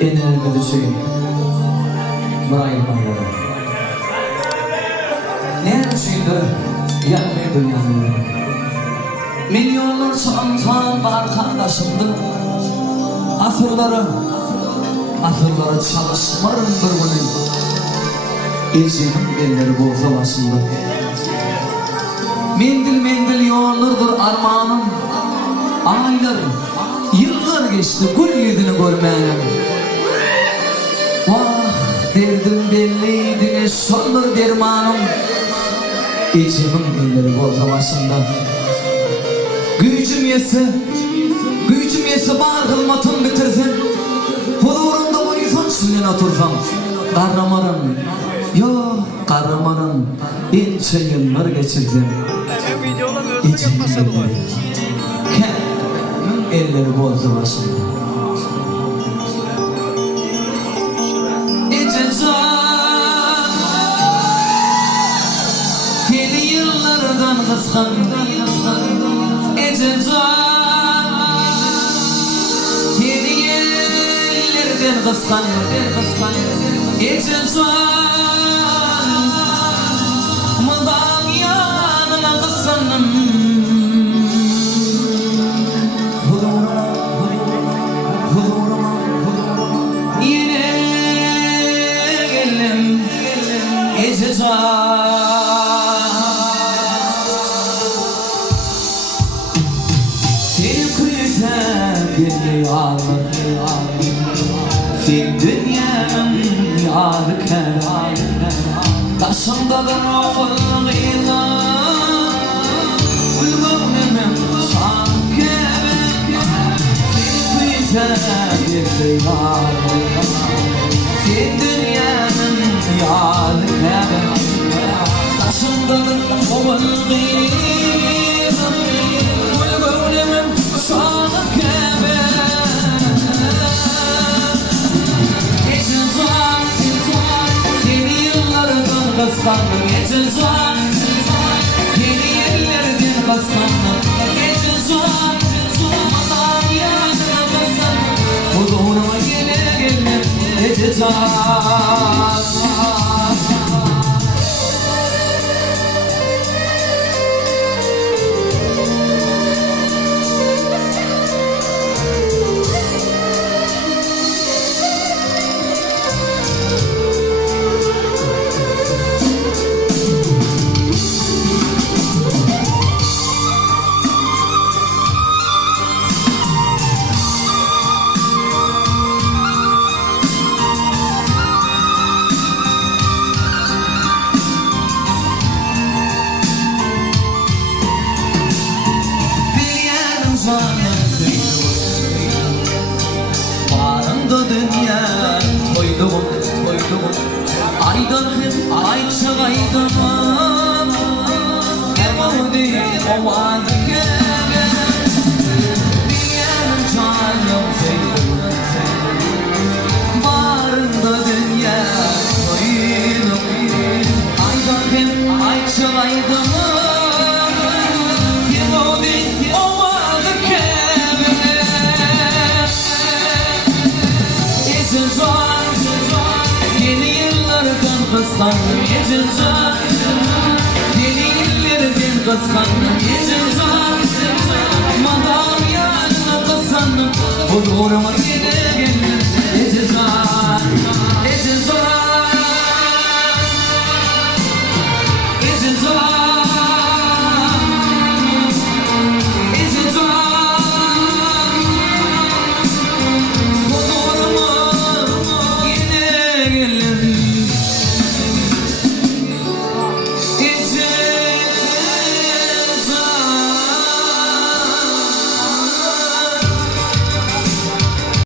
enerji düşüyor. Burayı bayrağı. Ne düşüydü? Yanmıyor dünyanın. Milyonlar soğan var kardeşimdir. Asırları çalışmarım bir günün. Eşiğim elleri boğza başında. Mendil yollardır armağanım. Aylar, yıllar geçti gül yüzünü görmeyelim. Vah derdim belliydi solur dermanım. Eşiğim elleri boğza başında. Gücüm yese bağır kılmatım bitirsin. Huzurunda bu insan şimdi otursam. Kahramanım, ince yıllar geçirdim. İçim elleri bozdu başımda. Seni yıllardan kıskandım. Seni yerlerden kıskandım. Mıdan yanına kıskandım. Yine geldim seni kuyuta bir ağlar. Sen dünyanın yarıken taşımdadır oğul ilan. Uygunumum sanki seni kuyuta bir ağlar. Sen dünyanın yarıken taşımdadır oğul ilan. Kıskandım geçin soğan. Yeni yerlerden kıskandım geçin soğan. Aman yanına kıskandım. Huzuruma geldim geçin soğan. Bağrımda dünya koydum. Aydan ay çağaydım. Hem o değil o vardı gebe. Dünyanın canım sevdim. Bağrımda dünya koydum. Aydan ay çağaydım. Yeni yıllardan kıskandım geçin soğan. Yeni yıllardan kıskandım geçin soğan. Madem yanına kıskandım huzuruma